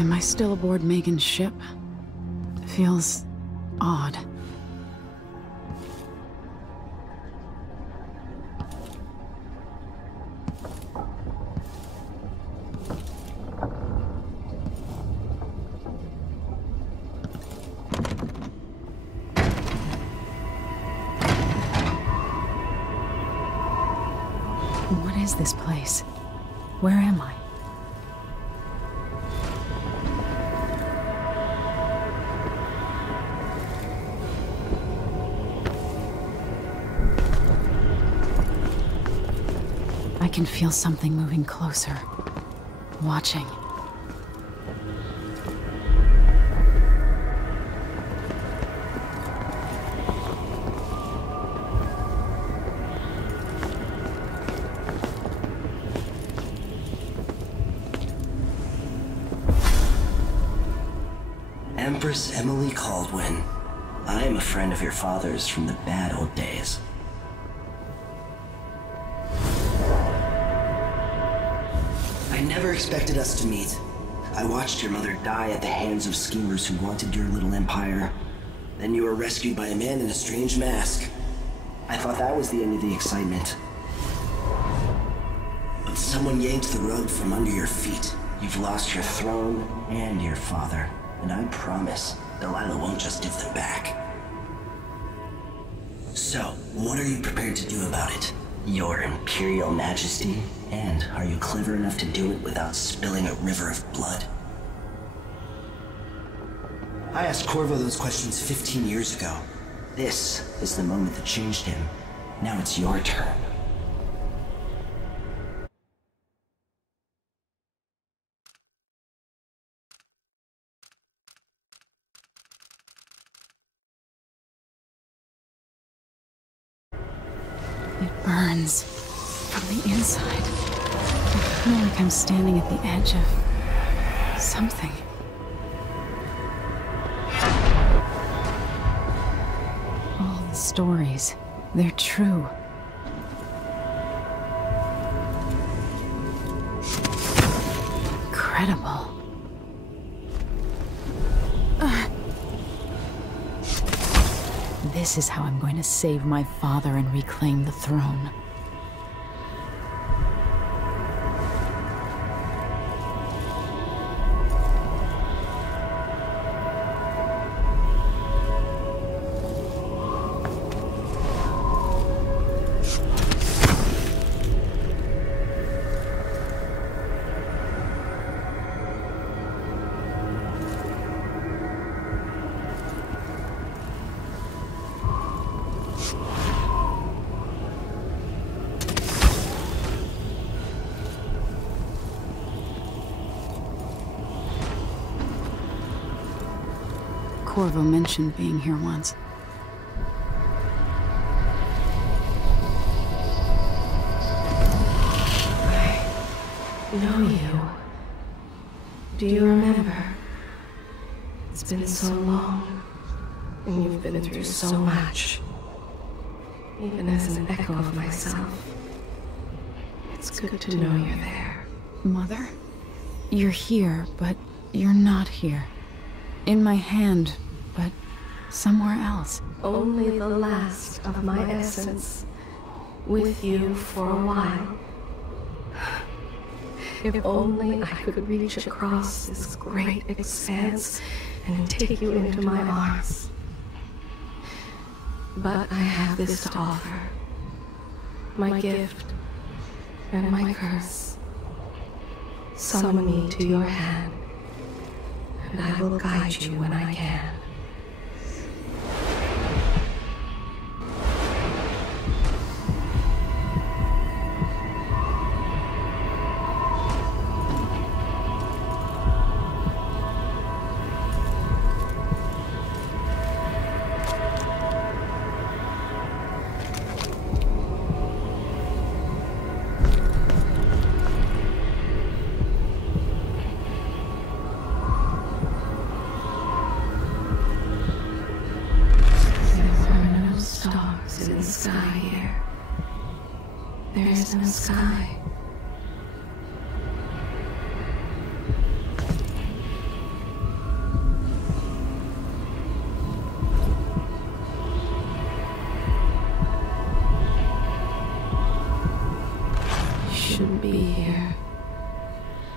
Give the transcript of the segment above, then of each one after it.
Am I still aboard Megan's ship? Feels odd. What is this place? Where am I? I can feel something moving closer. Watching. Empress Emily Kaldwin. I am a friend of your father's from the bad old days. I never expected us to meet. I watched your mother die at the hands of schemers who wanted your little empire. Then you were rescued by a man in a strange mask. I thought that was the end of the excitement. But someone yanked the rug from under your feet. You've lost your throne and your father. And I promise, Delilah won't just give them back. So, what are you prepared to do about it? Your Imperial Majesty? And are you clever enough to do it without spilling a river of blood? I asked Corvo those questions 15 years ago. This is the moment that changed him. Now it's your turn. It burns from the inside. I feel like I'm standing at the edge of something. All the stories, they're true. Incredible. This is how I'm going to save my father and reclaim the throne. Corvo mentioned being here once. I know you. Do you remember? It's been so long, and you've been through so much. Even as an echo of myself, it's good to know you're there. Mother? You're here, but you're not here. In my hand, but somewhere else. Only the last of my essence, with you for a while. If only I could reach across this great expanse and take you into my arms. But I have this to offer. My gift and my curse. Summon me to your hand, and I will guide you when I can. In the sky here. There is no sky. be here.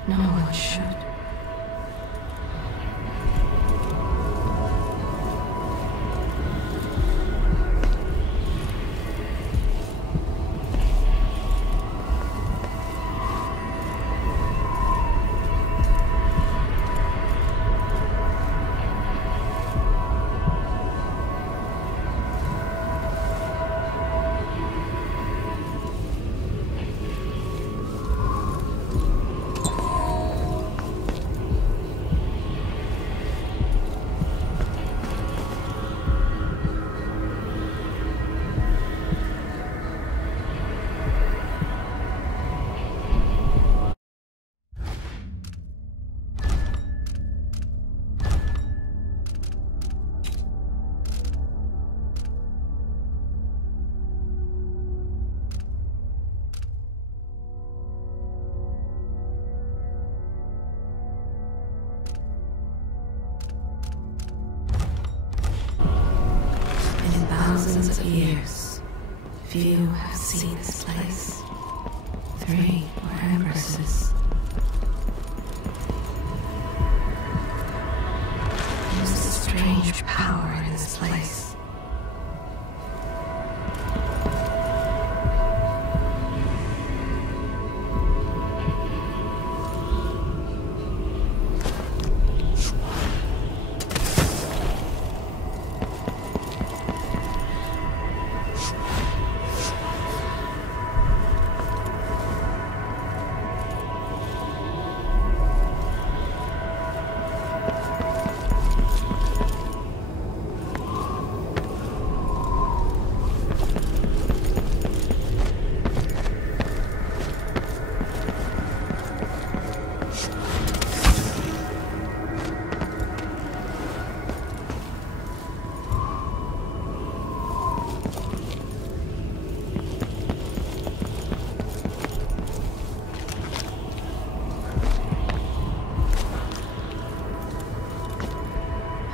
No one should. Thousands of years, few have seen this place. 3 were empresses. There's a strange power in this place.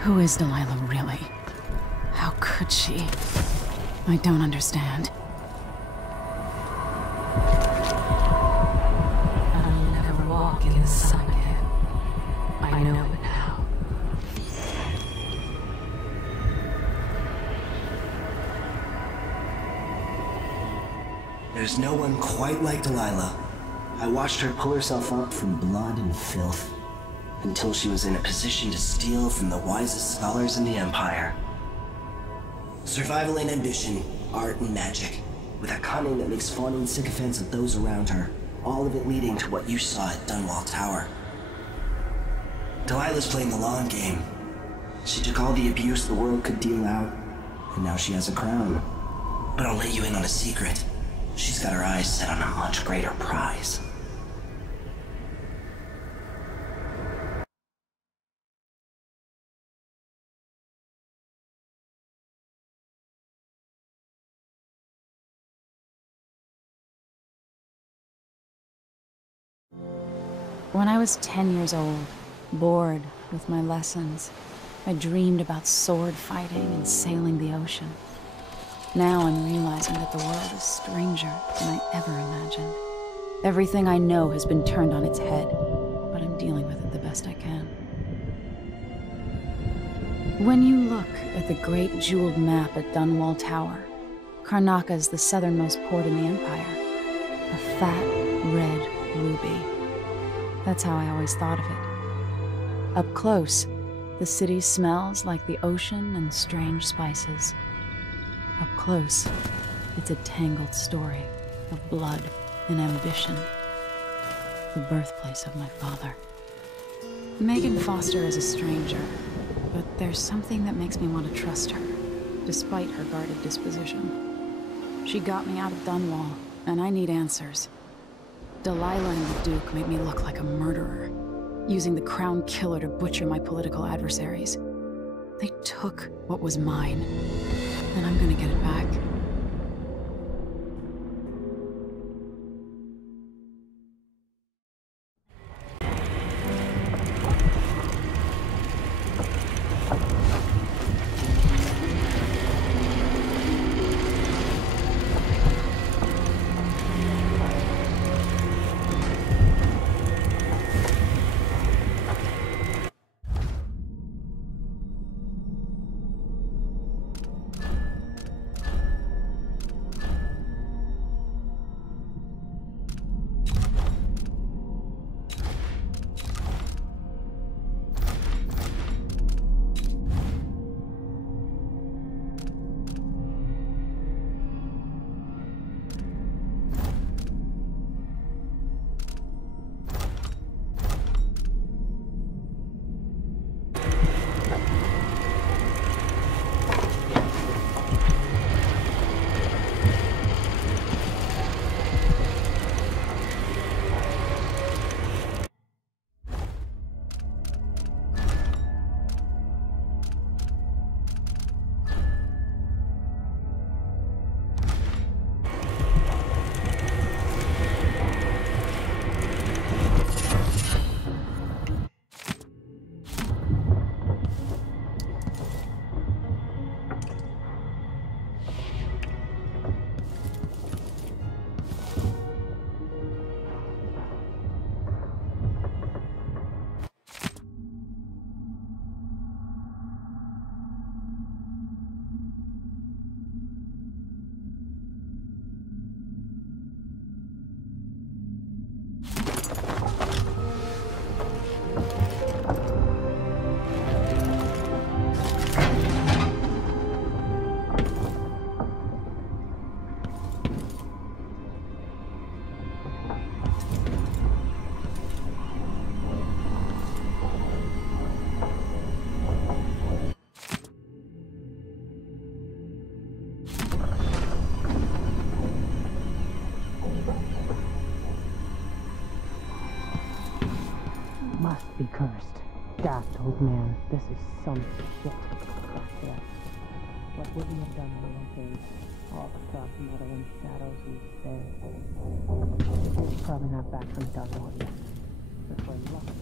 Who is Delilah, really? How could she? I don't understand. I'll never walk in the sun again. I know it now. There's no one quite like Delilah. I watched her pull herself up from blood and filth, until she was in a position to steal from the wisest scholars in the Empire. Survival and ambition, art and magic, with a cunning that makes fawning sycophants of those around her, all of it leading to what you saw at Dunwall Tower. Delilah's playing the long game. She took all the abuse the world could deal out, and now she has a crown. But I'll let you in on a secret. She's got her eyes set on a much greater prize. When I was 10 years old, bored with my lessons, I dreamed about sword fighting and sailing the ocean. Now I'm realizing that the world is stranger than I ever imagined. Everything I know has been turned on its head, but I'm dealing with it the best I can. When you look at the great jeweled map at Dunwall Tower, Karnaca is the southernmost port in the Empire. A fat, red ruby. That's how I always thought of it. Up close, the city smells like the ocean and strange spices. Up close, it's a tangled story of blood and ambition. The birthplace of my father. Megan Foster is a stranger, but there's something that makes me want to trust her, despite her guarded disposition. She got me out of Dunwall, and I need answers. Delilah and the Duke made me look like a murderer, using the Crown Killer to butcher my political adversaries. They took what was mine, and I'm gonna get it back. must be cursed. Daft old man, this is some shit. Yes. What would we have done in the old days? All the dark metal and shadows we spared. He's probably not back from Dunwall yet. But we're lucky.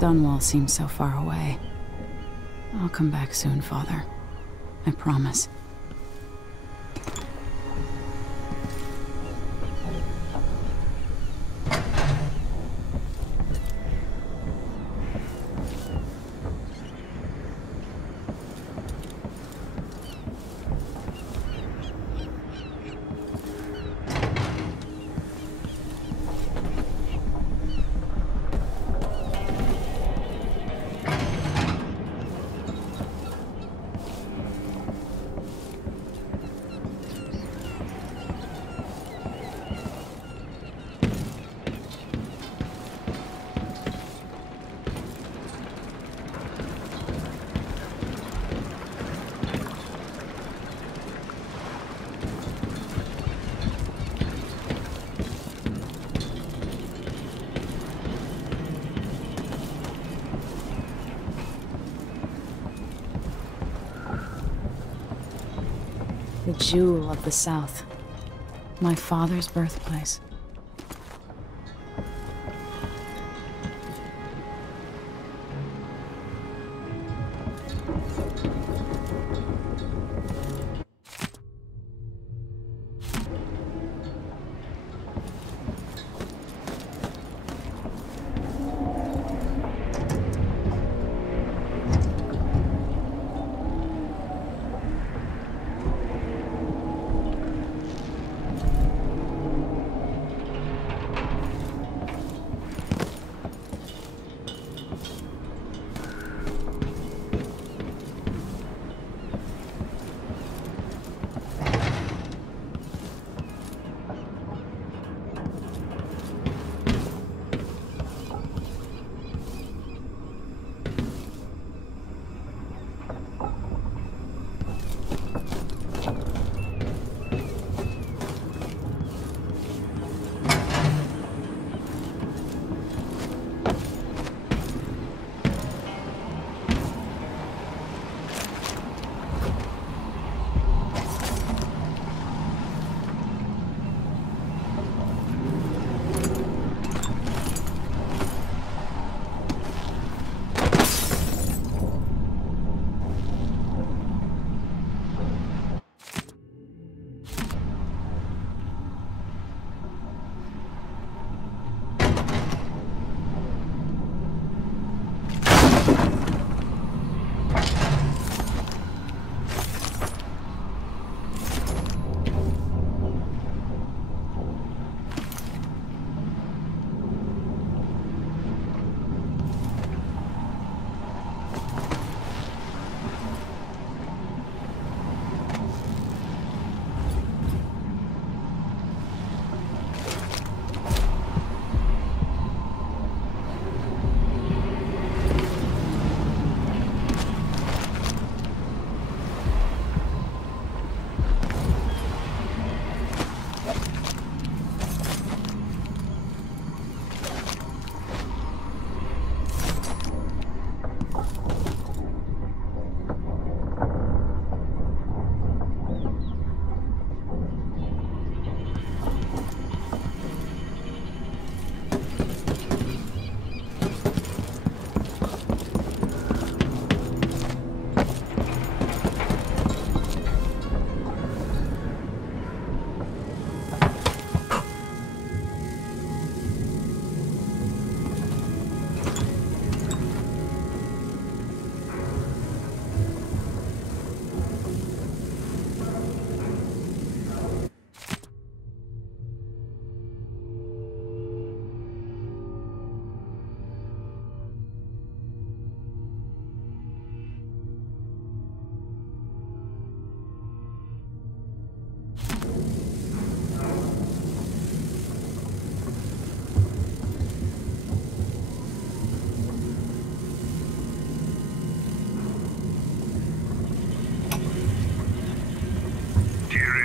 Dunwall seems so far away. I'll come back soon, Father. I promise. The jewel of the South. My father's birthplace.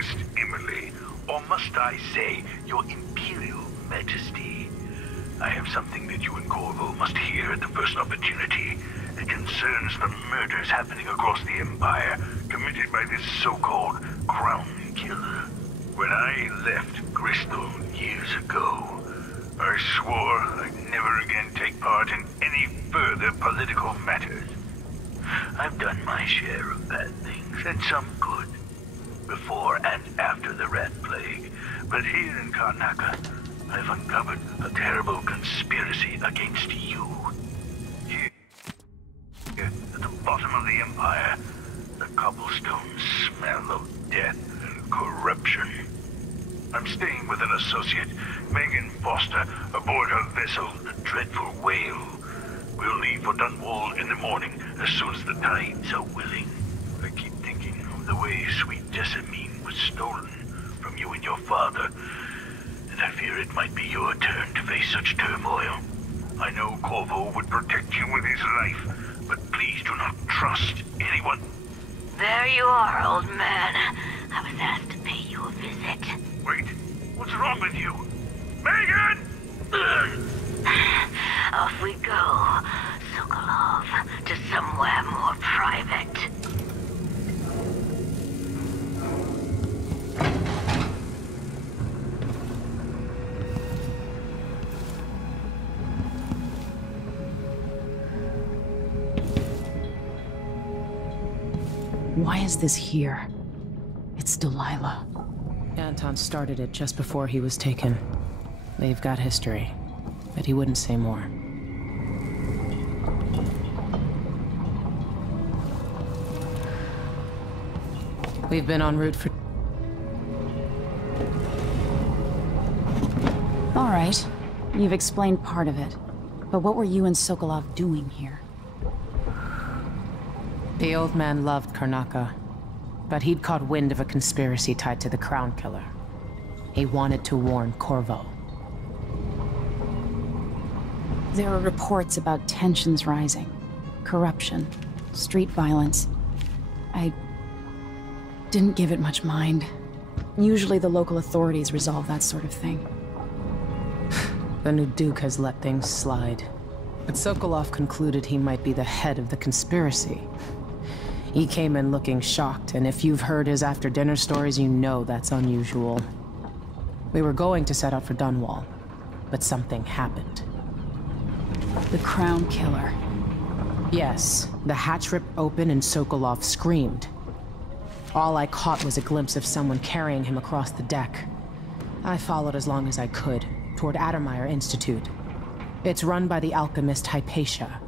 Empress Emily, or must I say, your Imperial Majesty. I have something that you and Corvo must hear at the first opportunity. It concerns the murders happening across the Empire, committed by this so-called Crown Killer. When I left Crystal years ago, I swore I'd never again take part in any further political matters. I've done my share of bad things, and some good, before and after the Rat Plague. But here in Karnaca, I've uncovered a terrible conspiracy against you. Here, at the bottom of the Empire, the cobblestones smell of death and corruption. I'm staying with an associate, Megan Foster, aboard her vessel, the Dreadful Whale. We'll leave for Dunwall in the morning, as soon as the tides are willing. I keep thinking of the way sweet Jessamine was stolen from you and your father, and I fear it might be your turn to face such turmoil. I know Corvo would protect you with his life, but please do not trust anyone. There you are, old man. I was asked to pay you a visit. Wait, what's wrong with you? Megan! Off we go, Sokolov, to somewhere more private. Why is this here? It's Delilah. Anton started it just before he was taken. They've got history, but he wouldn't say more. We've been en route for... All right. You've explained part of it. But what were you and Sokolov doing here? The old man loved Karnaca, but he'd caught wind of a conspiracy tied to the Crown Killer. He wanted to warn Corvo. There were reports about tensions rising, corruption, street violence. I didn't give it much mind. Usually the local authorities resolve that sort of thing. The new Duke has let things slide. But Sokolov concluded he might be the head of the conspiracy. He came in looking shocked, and if you've heard his after-dinner stories, you know that's unusual. We were going to set out for Dunwall, but something happened. The Crown Killer. Yes, the hatch ripped open and Sokolov screamed. All I caught was a glimpse of someone carrying him across the deck. I followed as long as I could, toward Addermeyer Institute. It's run by the alchemist Hypatia.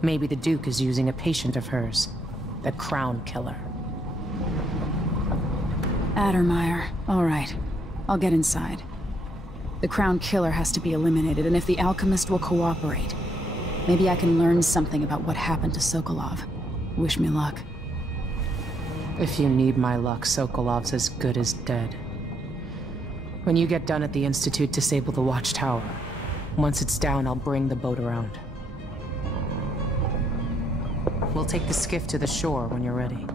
Maybe the Duke is using a patient of hers. The Crown Killer. Addermeyer. All right. I'll get inside. The Crown Killer has to be eliminated, and if the alchemist will cooperate, maybe I can learn something about what happened to Sokolov. Wish me luck. If you need my luck, Sokolov's as good as dead. When you get done at the Institute, disable the watchtower. Once it's down, I'll bring the boat around. We'll take the skiff to the shore when you're ready.